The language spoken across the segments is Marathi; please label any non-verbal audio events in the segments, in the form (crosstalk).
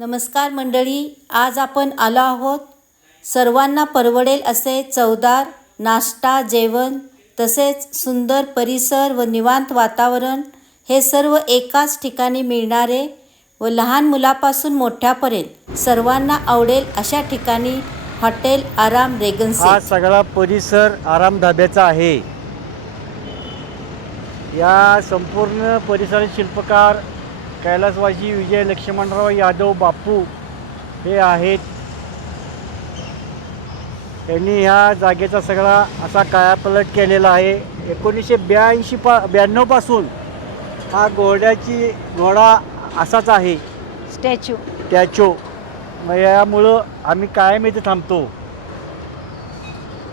नमस्कार मंडळी आज आपण आलो आहोत. सर्वांना परवडेल असे चवदार नाश्ता जेवण तसेच सुंदर परिसर व निवांत वातावरण हे सर्व एकाच ठिकाणी मिळणारे व लहान मुलापासून मोठ्यापर्यंत सर्वांना आवडेल अशा ठिकाणी हॉटेल आराम रेगन्सी हा सगळा परिसर आराम धाब्याचा आहे. या संपूर्ण परिसरात शिल्पकार कैलासवासी विजय लक्ष्मणराव यादव बापू हे आहेत. त्यांनी ह्या जागेचा सगळा असा कायापलट केलेला आहे. एकोणीसशे ब्याऐंशी पा ब्याण्णवपासून हा घोड्याची घोडा असाच आहे. स्टॅच्यू त्याचो मग यामुळं आम्ही कायम इथे थांबतो.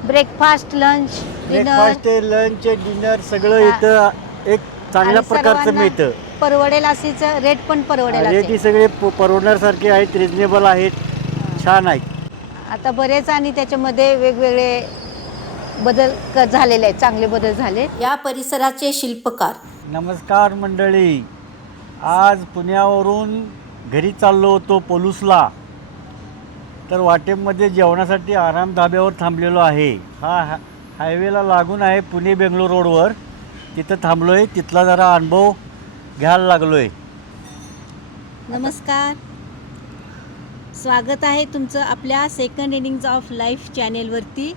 Breakfast lunch breakfast lunch dinner सगळं हा. इथं एक चांगल्या आणि प्रकारचं सर्वांना मिळतं. परवडेल असेच रेट पण परवडेल रेट. ही सगळे प- परवडण्यासारखे आहेत रिजनेबल आहेत छान आहेत. आता बरेच आणि त्याच्यामध्ये वेगवेगळे बदल क- झालेले आहेत चांगले बदल झाले. या परिसराचे शिल्पकार. नमस्कार मंडळी. आज पुण्यावरून घरी चाललो होतो पोलूसला. तर वाटेमध्ये जेवणासाठी आराम धाब्यावर थांबलेलो आहे. हा हा- हायवेला लागून आहे पुणे बेंगलोर रोडवर तिथं थांबलो आहे तिथला जरा अनुभव घ्यायला लागलो आहे नमस्कार. स्वागत आहे तुमचं आपल्या सेकंड इनिंग्ज ऑफ लाईफ चॅनेलवरती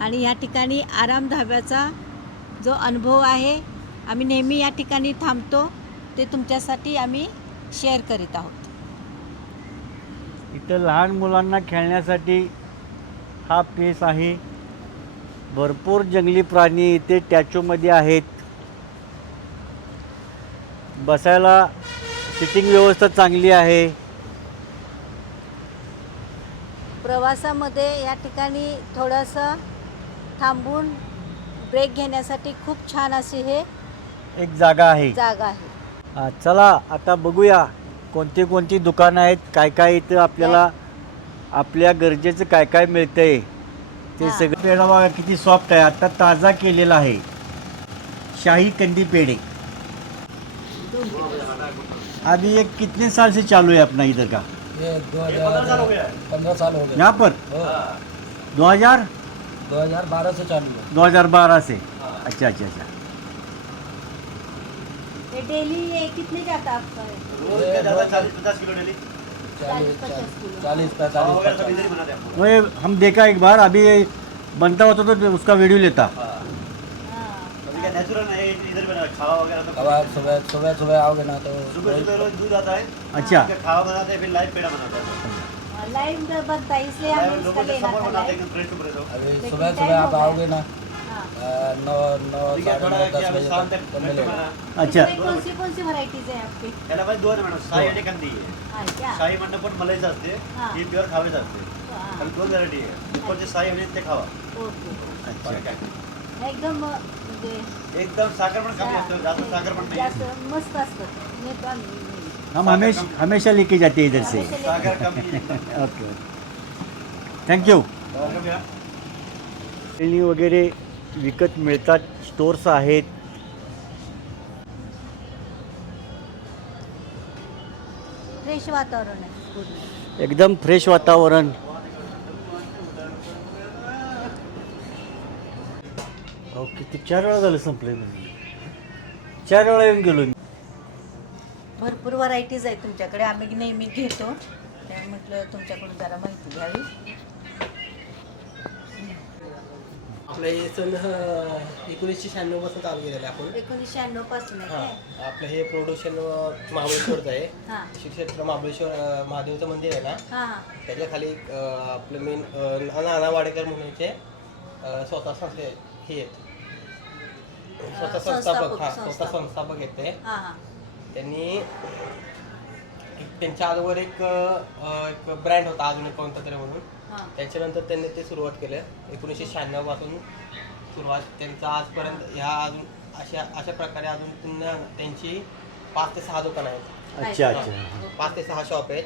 आणि या ठिकाणी आराम धाब्याचा जो अनुभव आहे आम्ही नेहमी या ठिकाणी थांबतो ते तुमच्यासाठी आम्ही शेअर करीत आहोत. इथं लहान मुलांना खेळण्यासाठी हा प्लेस आहे. भरपूर जंगली प्राणी इथे टॅचोमध्ये आहेत. बसायला सिटिंग व्यवस्था चांगली आहे. प्रवासामध्ये या ठिकाणी थोडंसं थांबून ब्रेक घेण्यासाठी खूप छान अशी हे एक जागा आहे. जागा आहे. हा, चला आता बघूया कोणती कोणती दुकानं आहेत काय काय इथं आपल्याला आपल्या गरजेचं काय काय मिळतंय. ते हा. सगळं पेढा बघा किती सॉफ्ट आहे. आता ताजा केलेला आहे. शाही कंदी पेढे. अभी ये कितने साल से चालू है अपना इधर का? ये दो हज़ार पंद्रह साल हो गए यहाँ पर? दो हज़ार? दो हज़ार बारह से चालू है। 2012 से? अच्छा अच्छा अच्छा। ये कितने जाता आपका? दो हजार-। चालीस वो हम देखा एक बार अभी बनता होता तो उसका वीडियो लेता। हाँ। अब आप सुबह सुबह सुबह आओगे ना तो अच्छा। लाइव बनता है इसलिए हमें इसका लेना था live। अभी लेकिन सुबह time सुबह आप हो गया। आओगे ना हाँ। अ, नौ नौ साढ़े नौ दस बजे तक तो मिलेगा। अच्छा। इसमें कौन सी कौन सी व्हरायटीज आहे आपकी साई आणि कंदी आहे हा क्या? शाही मंडप पण मलाईच असते हा. ही प्युअर खावेच असते हा, आणि दोन व्हरायटी आहे दुपारची साई आणि ते खावा। ओके। अच्छा। बाकी काय नाही. एकदम म्हणजे एकदम साखर पण कमी असतं जास्त साखर पण नाही. जास्त मस्त असतं. हम हमेशा हमेशा लेके जाते हैं इधर से साखर कमी. (laughs) ओके. थँक्यू कमी आहे. खेळणी वगैरे विकत मिळतात स्टोर्स आहेत. फ्रेश वातावरण आहे पूर्ण. एकदम फ्रेश वातावरण. किती चार वेळा झालं संपले चार वेळा येऊन गेलो मी. भरपूर व्हरायटीज आहेत तुमच्याकडे. आम्ही नेहमी घेतो. त्या म्हटलं तुमच्याकडून जरा माहिती घ्यावी. आपलं हे सण एकोणीसशे शहाण्णवपासून चालू केलेलं आहे आपण. एकोणीसशे शहाण्णवपासून आहे हां. आपलं हे प्रोडक्शन महाबळेश्वरचं आहे. हां. श्री क्षेत्र महाबळेश्वर अं, महादेवचं मंदिर आहे ना? हां हां. त्याच्याखाली अं, आपलं मेन नाना वाडेकर म्हणूनचे अं, स्वतः संस्थे हे आहेत. स्वतः संस्थापक, संस्थापक हां स्वतः संस्थापक. आहेत ते हां हां. त्यांनी एक- त्यांच्या अगोदर एक अं, एक ब्रँड होता अजून एक कोणता तरी म्हणून. हां. त्याच्यानंतर त्यांनी ते सुरुवात केलं. एकोणीसशे शहाण्णवपासून सुरुवात त्यांचा आजपर्यंत ह्या अजून अशा अशा प्रकारे अजून त्यांना त्यांची पाच ते सहा दुकानं आहेत. अच्छा अच्छा. पाच ते सहा शॉप आहेत.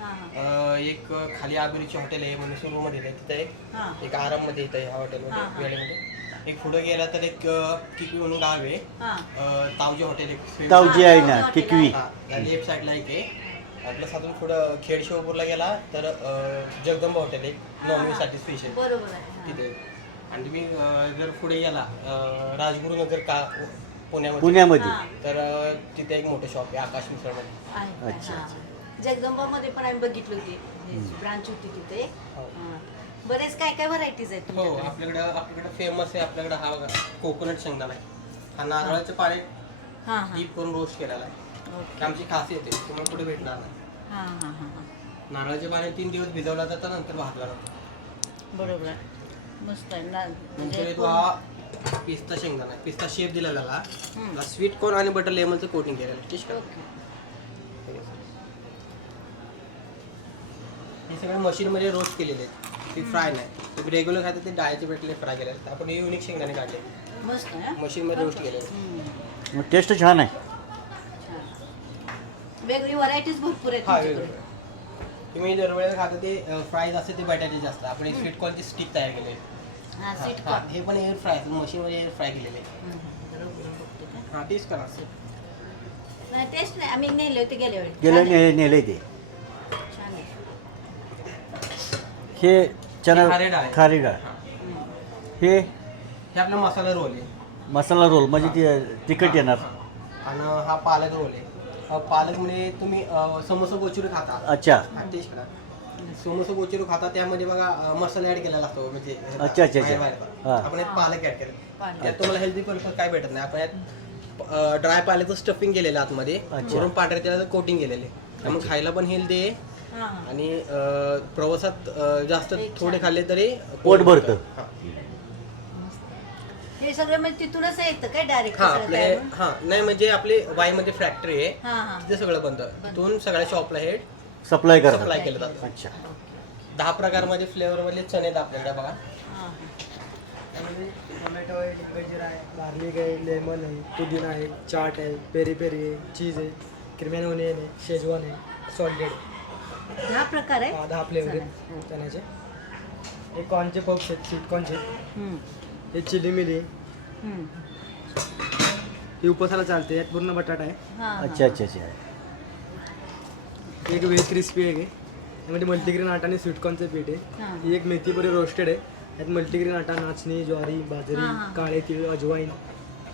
हां हां. अं, एक खाली आबिरीचे हॉटेल आहे म्हणजे सुरूमध्ये आहे. तिथे एक हां. एक आराममध्ये इथं ह्या हा, हा. हॉटेलमध्ये वेळेमध्ये. एक पुढे गेला तर एक किकवी म्हणून गाव आहे हां अं, तावजी हॉटेल एक तावजी आहे ना किकवी लेफ्ट साईडला एक आहे प्लस अजून पुढं खेड शिवपूरला गेला तर अं, जगदंबा हॉटेल एक नॉनव्हेजसाठी स्पेशल बरोबर आहे हा. तिथे आणि तुम्ही अं, जर पुढे गेला अं, राजगुरुनगर का पुण्यामध्ये पुण्यामध्ये हा. तर अं, तिथे एक मोठं शॉप आहे आकाश मिसळमध्ये आहे काय? अच्छा, हा. अच्छा. जगदंबामध्ये पण आम्ही बघितली होती ब्रांच होती तिथे हो. हा. बरेच काय काय व्हरायटीज आहेत हो तुमच्याकडे? आपल्याकडं आपल्याकडे फेमस आहे आपल्याकडे हा बघा कोकोनट शेंगदाणा आहे. हा नारळाचं पाणी हा हा. डीप करून रोस्ट केलेला आहे. ओके. आमची खासियत आहे तुम्हाला कुठे भेटणार नाही. हा हा हा हा. नारळाचे पाणी तीन दिवस भिजवला जातं नंतर भाजला जातो. बरोबर आहे. मस्त आहे ना नंतर म्हणजे येतो हा पिस्ता शेंगदाणा आहे. पिस्ता शेप दिलेला त्याला हम्म. त्याला स्वीट कॉर्न आणि बटर लेमनचं कोटिंग केलेलं आहे. आहे. ओके. हे सगळं मशीनमध्ये रोस्ट केलेले आहेत ते फ्राय नाही. तुम्ही रेग्युलर खाते ते डाळीचे भेटले फ्राय केले आहेत आपण हे युनिक शेंगदाणे काढले मस्त हा? मशीनमध्ये रोस्ट केले. हम्म. टेस्ट छान आहे. छान. वेगळी व्हरायटीज भरपूर आहेत हा तुमच्याकडे. वेगवेगळे तुम्ही दरवेळेला खातं ते फ्राईज असते ते बटाटे जास्त. आपण एक स्वीट कॉर्नची स्टिक तयार केली. हा सीट हा, हे पण एअर फ्राय मशीनमध्ये एअर फ्राय केलेले. आहे. हा टेस्ट करा. नाही टेस्ट नाही. आम्ही नेले होते गेल्या वेळी. गेलं छान आहे. ने नेलंय ते. छान आहे. हे चना खारी डाळ आहे. खारी डाळ. हे. हे? आपला मसाला रोल आहे. मसाला रोल म्हणजे ती तिखट येणार. आणि हा पालक रोल आहे. पालक म्हणजे तुम्ही अं, समोसा कोचुरी खाता. अच्छा. हा, टेस्ट करा. समोसा कोचुरी खाता त्यामध्ये बघा अं, मसाला ऍड केलेला असतो म्हणजे अच्छा, अच्छा. हा. आपण यात पालक ऍड केलं. पालक. त्यात तुम्हाला हेल्दी पर्पज काय भेटत नाही. आपण यात ड्राय पालकचं स्टफिंग केलेलं आतमध्ये. अच्छा. वरून पांढऱ्या तेलाचं कोटिंग केलेले त्यामुळे खायला पण हेल्दी आहे. आणि प्रवासात जास्त थोडे. खाल्ले तरी पोट भरतं. हा. सगळं म्हणजे तिथूनच येतं काय डायरेक्ट हा आपले हा नाही म्हणजे आपले वाईमध्ये फॅक्टरी आहे. हा हा. तिथे सगळं बनतं तिथून सगळ्या शॉपला हे सप्लाय करा. सप्लाय केलं जातं. अच्छा. दहा प्रकारमध्ये फ्लेवर मधले चणे आहेत आपल्याकडे बघा. त्यामध्ये टोमॅटो आहे लिंबजीरा आहे गार्लिक आहे लेमन आहे पुदिना आहे चाट आहे पेरी पेरी आहे चीज आहे क्रिमेन ओनियन आहे शेजवान आहे. सॉल्टेड हा प्रकार आहे. दहा फ्लेवर आहेत चण्याचे. हे कॉर्नचे पप्स आहेत स्वीट कॉर्नचे हम्म, हे चिली मिली. हम्म. ही उपसाला चालते यात पूर्ण बटाटा आहे. हा, हा. अच्छा अच्छा अच्छा. एक व्हेज क्रिस्पी आहे त्यामध्ये मल्टीग्रेन आटा आणि स्वीट कॉर्नचं पीठ आहे. हा. ही एक मेथी पुरी रोस्टेड आहे. यात मल्टीग्रेन आटा नाचणी ज्वारी बाजरी हा, हा. काळे तीळ अजवाईन.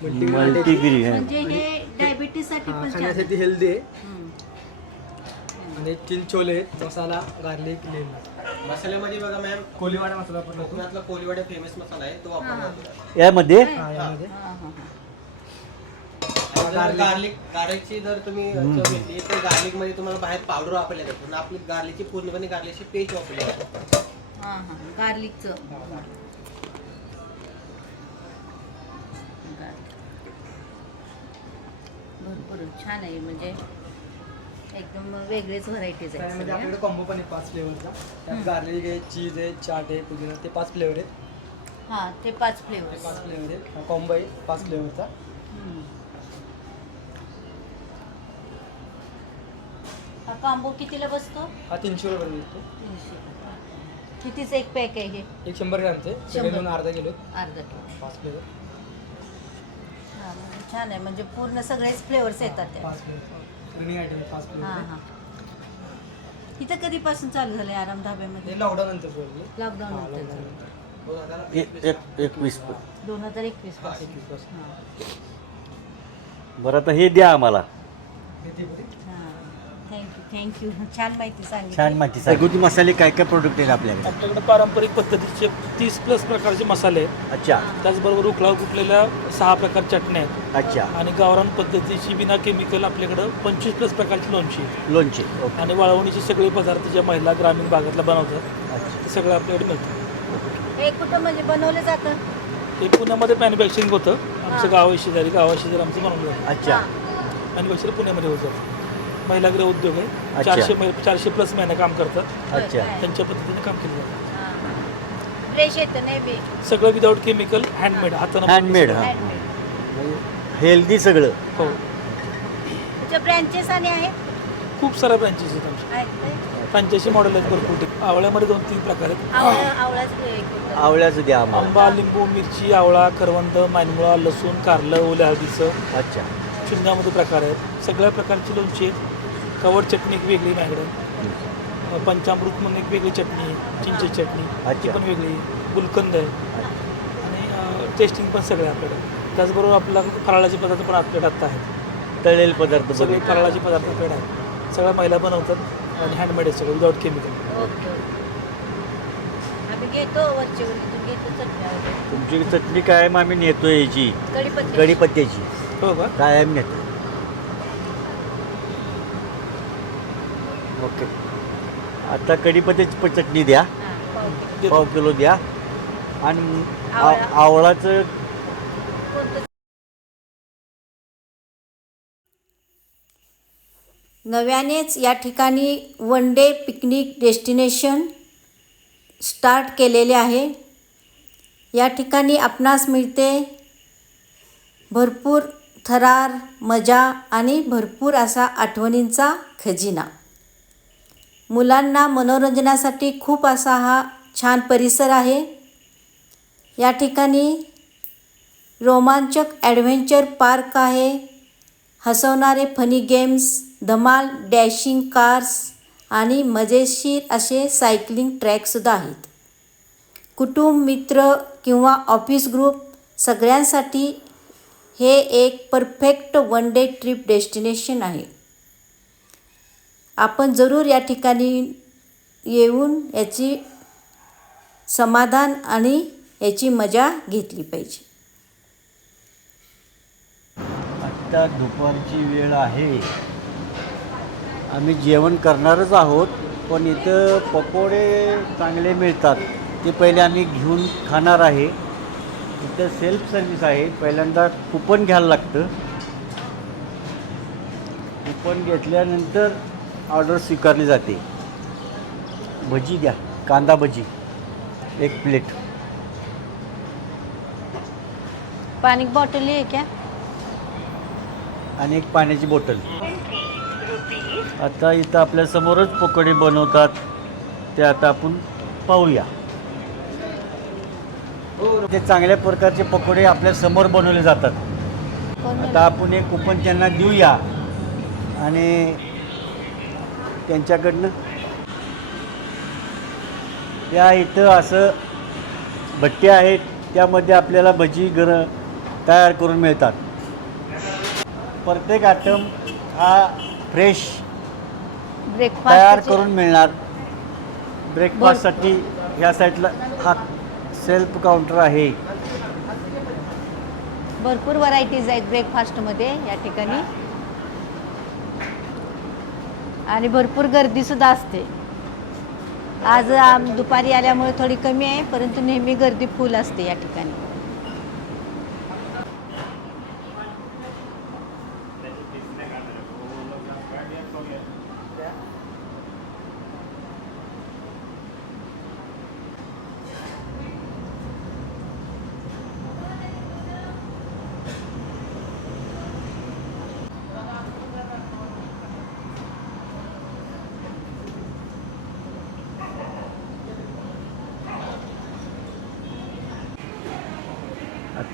मल्टीग्रेन आटा म्हणजे हे डायबिटीससाठी हा, पण खाण्यासाठी हेल्दी आहे. हम्म. आणि तीन छोले आहेत मसाला गार्लिक लेमन मसाल्यामध्ये बघा मॅम कोलीवाडा मसाला पण टाकू. कोकणातला कोलिवाडा फेमस मसाला आहे तो वापरला जातो यामध्ये? हा, यामध्ये. हा. गार्लिक गार्लिकची जर तुम्ही चव घेतली तर गार्लिकमध्ये तुम्हाला बाहेर पावडर वापरले जातो पण आपली गार्लिकची पूर्णपणे गार्लिकची पेस्ट वापरली जाते. हा, हा. गार्लिकचं गार्लिक. भरपूर छान आहे म्हणजे एकदम वेगळेच व्हरायटीज आहेत त्यामध्ये सगळ्या. आपल्याकडे कॉम्बो पण आहे पाच फ्लेवरचा त्यात गार्लिक आहे चीज आहे चाट आहे पुदिना. ते पाच फ्लेवर आहेत. हा ते पाच ते फ्लेवर पाच फ्लेवर आहेत. हा कॉम्बो आहे पाच फ्लेवरचा हा कांबो कितीला बसतो? हा तीनशे रुपये मिळतो तीनशे कितीच एक पॅक आहे हे? एक शंभर ग्रामचे शंभर. मिळून अर्धा किलो अर्धा किलो. पाच फ्लेवर हा म्हणजे छान आहे. म्हणजे पूर्ण सगळेच फ्लेवर्स येतात त्या पाच फ्लेवर रनिंग आयटम हा फ्लेवर हा. इथं कधीपासून चालू झालंय आराम धाब्यामध्ये? हे लॉकडाऊन नंतर लॉकडाऊन नंतर झालं. एकवीस दोन हजार एकवीसपासून. हा. बरं आता हे द्या आम्हाला. थँक्यू छान माहिती सांगितली. छान माहिती घरगुती मसाले काय काय प्रोडक्ट आहेत आपल्याकडे? आपल्याकडे पारंपरिक पद्धतीचे तीस प्लस प्रकारचे मसाले आहेत. अच्छा. त्याचबरोबर उकळा कुठलेल्या सहा प्रकार चटण्या आहेत. अच्छा. आणि गावरान पद्धतीची विना केमिकल आपल्याकडं पंचवीस प्लस प्रकारची लोणची आहे. लोणचे ओके. आणि वाळवणीचे सगळे पदार्थ ज्या महिला ग्रामीण भागातला बनवतात अच्छा. ते सगळं आपल्याकडे मिळतं. हे कुठं म्हणजे बनवलं जातं? हे पुण्यामध्ये मॅन्युफॅक्चरिंग होतं. हां. आमचं गाव शेजारी. गावा शेजारी आमचं बनवलं अच्छा. मॅन्युफॅक्चर पुण्यामध्ये होतं. महिला गृह उद्योग आहे. अच्छा. चारशे मै- चारशे प्लस महिने काम करतात. अच्छा. त्यांच्या पद्धतीने काम केलं जातं. फ्रेश येतं नाही बी? सगळं विदाऊट केमिकल हँडमेड हातानं हँडमेड हां. हेल्दी सगळं. हो. त्याच्या ब्रँचेस आणि आहेत? खूप साऱ्या ब्रँचेस आहेत आमच्या. आहेत काय? मॉडेल आहेत भरपूर. ते. आवळ्यामध्ये दोन तीन प्रकार आहेत. आवळाच. आवळ्याचं द्या आम्हाला. आंबा लिंबू मिरची आवळा करवंद मानमुळा लसूण कारलं ओल्या हळदीचं. अच्छा. चिंगामध्ये प्रकार आहेत. सगळ्या प्रकारची लोणची आहेत. कवड चटणी एक वेगळी माझ्याकडे. पंचामृत म्हणून एक वेगळी चटणी आहे चिंचेची चटणी ती. पण वेगळी. आहे गुलकंद आहे. आणि टेस्टिंग पण सगळे आपल्याकडे. त्याचबरोबर आपला फराळाचे पदार्थ पण आपल्याकडे आत्ता आहेत. तळलेले पदार्थ सगळे. फराळाचे पदार्थ आपल्याकडे आहेत. सगळ्या महिला बनवतात आणि हँडमेड आहे सगळं विदाऊट केमिकल तुमची चटणी कायम आम्ही नेतो याची. कढीपत्ता कढीपत्त्याची. हो का? कायम नेतो ओके आता कढीपत्त्याची पण चटणी द्या. पाव किलो. द्या. आणि आव- आवळा. आवळाचं नव्यानेच या ठिकाणी one day picnic destination start केलेले आहे. या ठिकाणी आपणास मिळते भरपूर थरार मजा आणि भरपूर असा आठवणींचा खजिना. मुलांना मनोरंजनासाठी खूप असा हा छान परिसर आहे. या ठिकाणी रोमांचक ॲडव्हेंचर पार्क आहे. हसवणारे फनी गेम्स धमाल डॅशिंग कार्स आणि मजेशीर असे सायकलिंग ट्रॅकसुद्धा आहेत. कुटुंब मित्र किंवा ऑफिस ग्रुप सगळ्यांसाठी हे एक perfect one day trip destination आहे. आपण जरूर या ठिकाणी येऊन याची समाधान आणि याची मजा घेतली पाहिजे. आत्ता दुपारची वेळ आहे. आम्ही जेवण करणारच आहोत पण इथं पकोडे चांगले मिळतात. ते पहिले आम्ही घेऊन खाणार आहे. इथं सेल्फ सर्विस आहे. पहिल्यांदा कुपन घ्यायला लागतं. कुपन घेतल्यानंतर ऑर्डर स्वीकारली जाते. भजी द्या कांदा भजी एक प्लेट. की बॉटल है क्या? आणि एक पाण्याची बॉटल. आता इथं आपल्यासमोरच पकोडे बनवतात. ते आता आपण पाहूया. ते चांगल्या प्रकारचे पकोडे आपल्यासमोर बनवले जातात. आता आपण एक कुपन त्यांना देऊया. आणि त्यांच्याकडनं. त्या इथं असं भट्टी आहेत त्यामध्ये आपल्याला भजी गर तयार करून मिळतात. प्रत्येक आयटम हा फ्रेश तयार करून मिळणार. ब्रेकफास्टसाठी ह्या साईडला हा सेल्फ काउंटर आहे. भरपूर व्हरायटीज आहेत ब्रेकफास्टमध्ये या ठिकाणी. आणि भरपूर गर्दीसुद्धा असते. आज आम दुपारी आल्यामुळे थोडी कमी आहे परंतु नेहमी गर्दी फुल असते या ठिकाणी.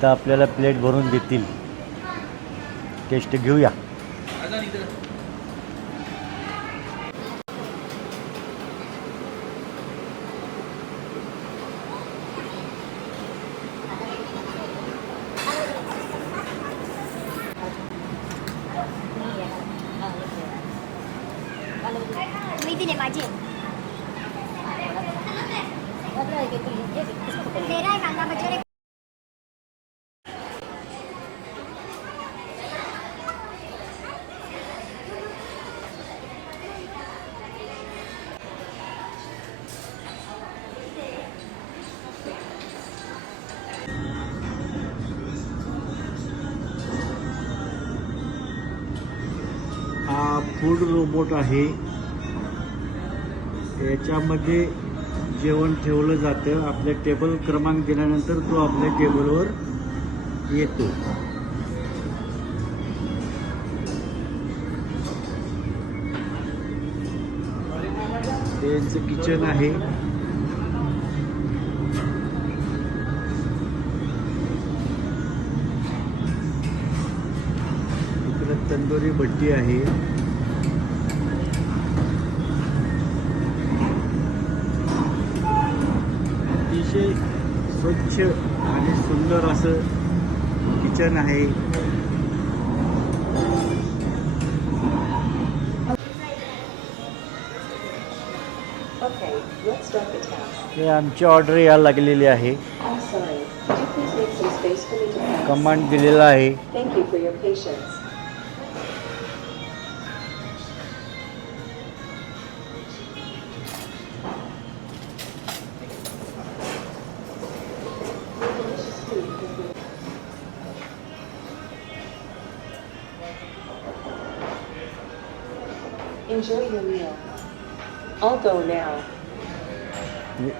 तर आपल्याला प्लेट भरून देतील. टेस्ट घेऊया. फूड रोबोट आहे. याच्यामध्ये जेवण ठेवलं जातं. आपल्या टेबल क्रमांक दिल्यानंतर तो आपल्या टेबलवर येतो. त्यांचं किचन आहे. इकडं तंदुरी भट्टी आहे. स्वच्छ आणि सुंदर असं किचन आहे. हे आमची ऑर्डर यायला लागलेली आहे I'm sorry. Could Enjoy your meal. I'll go now.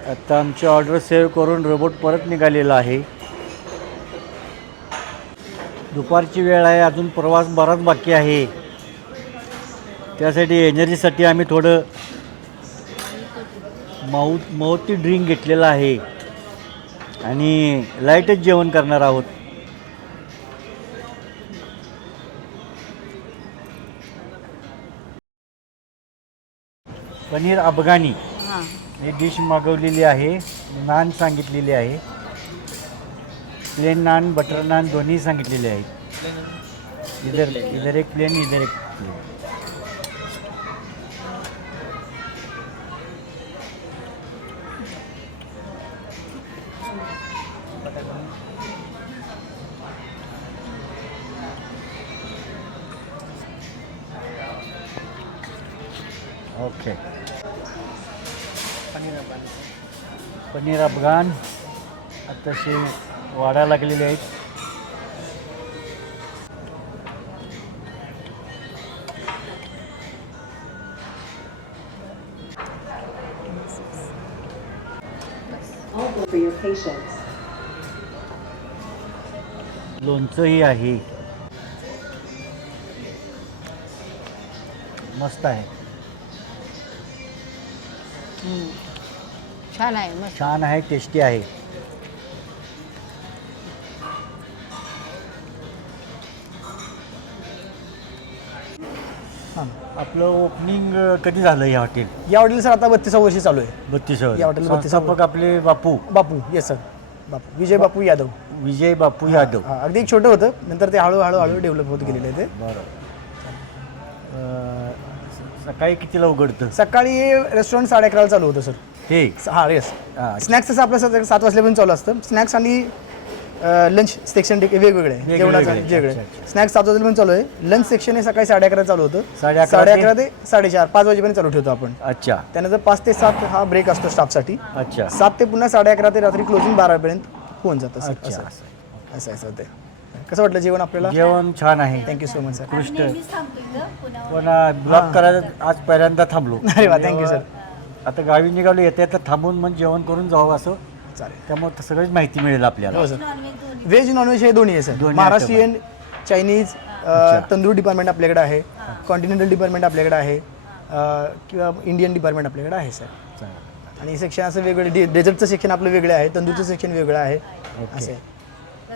आता आमची ऑर्डर सेव्ह करून रोबोट परत निघालेला आहे दुपारची वेळ आहे अजून प्रवास बराच बाकी आहे त्यासाठी एनर्जीसाठी आम्ही थोडं माऊ माऊथी ड्रिंक घेतलेलं आहे आणि लाईटच जेवण करणार आहोत पनीर अफगाणी. हां. ही डिश मागवलेली आहे. नान सांगितलेली आहे. प्लेन नान बटर नान दोन्ही सांगितलेले आहेत. इधर इधर एक प्लेन इधर एक प्लेन. अफगाण तसे वाढायला लागलेले आहेत. लोणचंही आहे. मस्त आहे. छान आहे मस्त. छान आहे टेस्टी आहे. आपलं ओपनिंग कधी झालं या हॉटेल या हॉटेल सर आता बत्तीसावं वर्षी चालू आहे. बत्तीस या हॉटेल बत्तीस संस्थापक आपले बापू? Bapu yes sir Bapu. विजय बापू यादव. विजय बापू यादव. हा, अगदी एक छोटं होतं नंतर ते हळूहळू हळू डेव्हलप होत गेलेलं आहे ते. बरं. अं, सकाळी कितीला उघडतं? सकाळी रेस्टॉरंट साडे अकराला चालू होतं सर हे. हा येस. स्नॅक्स तसं आपलं सात सात वाजल्यापर्यंत चालू असतं. स्नॅक्स आणि लंच सेक्शन वेगवेगळे. आहे. जेवणाचं वेगळे. वेगळे. अच्छा, अच्छा. स्नॅक्स सात वाजल्यापर्यंत चालू आहे. लंच सेक्शन हे सकाळी साडे अकरा चालू होतं. साडे अकरा साडे ते? अकरा ते साडेचार पाच वाजेपर्यंत चालू ठेवतो आपण. अच्छा. त्यानंतर पाच ते सात हा ब्रेक असतो स्टाफसाठी अच्छा. सात ते पुन्हा साडे अकरा ते रात्री क्लोजिंग बारापर्यंत होऊन जातं सर अच्छा. असं असं आहे सर ते. कसं वाटलं जेवण आपल्याला? जेवण छान आहे. थँक्यू सो मच सर थांबतो पुन्हा पण ब्लॉक करायला आज पहिल्यांदा थांबलो. अरे वा, you, sir. आता गावी निघालो येता येता थांबून मग जेवण करून जावं असं. चालेल. त्यामुळे सगळीच माहिती मिळेल आपल्याला. हो सर. व्हेज नॉनव्हेज हे दोन्ही आहे सर. दोन्ही महाराष्ट्रीयन चायनीज तंदूर डिपार्टमेंट आपल्याकडे आहे. कॉन्टिनेंटल डिपार्टमेंट आपल्याकडे आहे. अ, किंवा इंडियन डिपार्टमेंट आपल्याकडे आहे सर. आणि सेक्शन असं वेगळं डे डेझर्टचं सेक्शन आपलं वेगळं आहे तंदूरचं सेक्शन वेगळं आहे. असं आहे.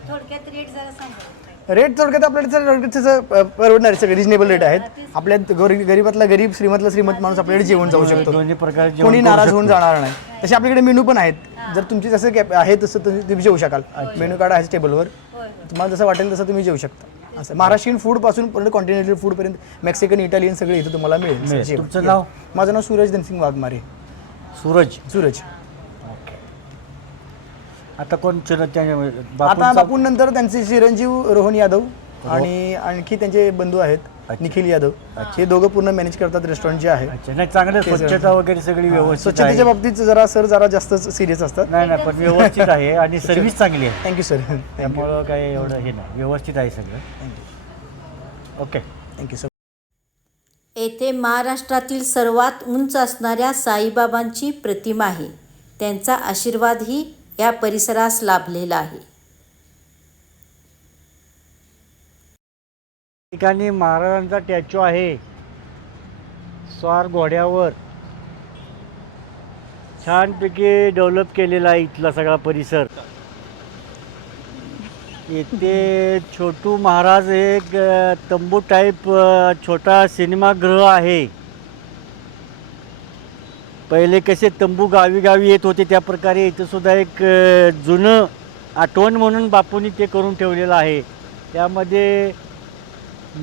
थोडक्यात रेट जरा सांगा. रेट थोडक्यात आपल्याकडे त्याचं प- परवडणारे सगळे रिजनेबल रेट आहेत. आपल्या गरी गरीबातला गरीब श्रीमंतला श्रीमंत माणूस आपल्याकडे जेवण जाऊ शकतो. दोन्ही कोणी नाराज. होऊन जाणार नाही. तसे आपल्याकडे मेनू पण आहेत. जर तुमची जसं कॅप आहे तसं तुम्ही तुम्ही जेवू शकाल. मेनू कार्ड आहे टेबलवर. तुम्हाला जसं वाटेल तसं तुम्ही जेवू शकता. असं. महाराष्ट्रीयन फूडपासून पूर्ण कॉन्टिनेंटल फूड पर्यंत मेक्सिकन इटालियन सगळे इथं तुम्हाला मिळेल. तुमचं नाव? माझं नाव सूरज धनसिंग वाघमारे. सूरज. सूरज. आता कोण आता बापून नंतर त्यांचे चिरंजीव रोहन यादव आणि आणखी त्यांचे बंधू आहेत निखिल यादव. हे. दोघं पूर्ण मॅनेज करतात रेस्टॉरंट जे आहे. अच्छा नाही चांगलं. स्वच्छता वगैरे सगळी व्यवस्थित स्वच्छतेच्या बाबतीत जरा सर जरा जास्त सिरियस असतात. नाही नाही पण व्यवस्थित आहे आणि (laughs) सर्व्हिस चांगली आहे. थँक्यू सर थँक्यू त्यामुळं काही एवढं हे नाही. व्यवस्थित आहे सगळं. ओके थँक्यू सर येथे महाराष्ट्रातील सर्वात उंच असणाऱ्या साईबाबांची प्रतिमा आहे. त्यांचा आशीर्वादही या परिसरास लाभलेला आहे. ठिकाणी महाराजांचा टॅच्यू आहे. स्वार घोड्यावर. छानपैकी डेव्हलप केलेला आहे इथला सगळा परिसर. इथे छोटू महाराज एक तंबू टाईप छोटा सिनेमागृह आहे. पहिले कसे तंबू गावी गावी येत होते त्या प्रकारे इथं सुद्धा एक जुनं आठवण म्हणून बापूंनी ते करून ठेवलेलं आहे. त्यामध्ये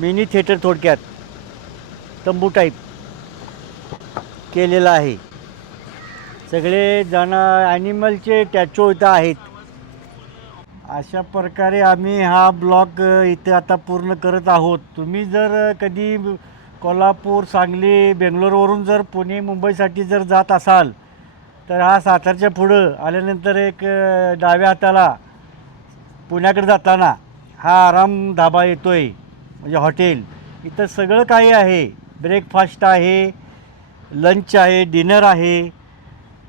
मिनी थिएटर थोडक्यात तंबू टाईप केलेलं आहे. सगळे जण ॲनिमलचे टॅचो इथं आहेत. अशा प्रकारे आम्ही हा ब्लॉग इथे आता पूर्ण करत आहोत. तुम्ही जर कधी कोल्हापूर सांगली बेंगलोरवरून जर पुणे मुंबईसाठी जर जात असाल तर हा सातारच्या पुढं आल्यानंतर एक डाव्या हाताला पुण्याकडे जाताना हा आराम धाबा येतो आहे म्हणजे हॉटेल. इथं सगळं काही आहे. ब्रेकफास्ट आहे लंच आहे डिनर आहे.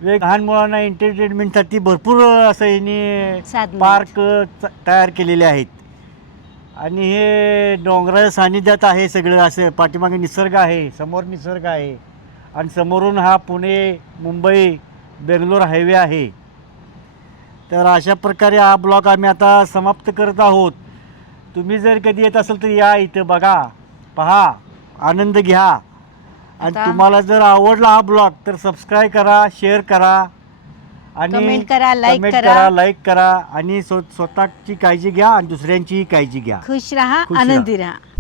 वेग लहान मुलांना एंटरटेनमेंटसाठी भरपूर असं यांनी पार्क तयार केलेले आहेत. आणि हे डोंगराच्या सानिध्यात आहे सगळं असं पाठीमागे निसर्ग आहे समोर निसर्ग आहे. आणि समोरून हा पुणे मुंबई बेंगलोर हायवे आहे. तर अशा प्रकारे हा ब्लॉग आम्ही आता समाप्त करत आहोत. तुम्ही जर कधी येत असाल तर या इथं बघा पहा आनंद घ्या. आणि तुम्हाला जर आवडला हा ब्लॉग तर सबस्क्राईब करा शेअर करा. आणि Comment करा, like comment करा. लाईक करा आणि स्व स्वतःची काळजी घ्या आणि दुसऱ्यांचीही काळजी घ्या खुश राहा खुश राहा. आनंदी राहा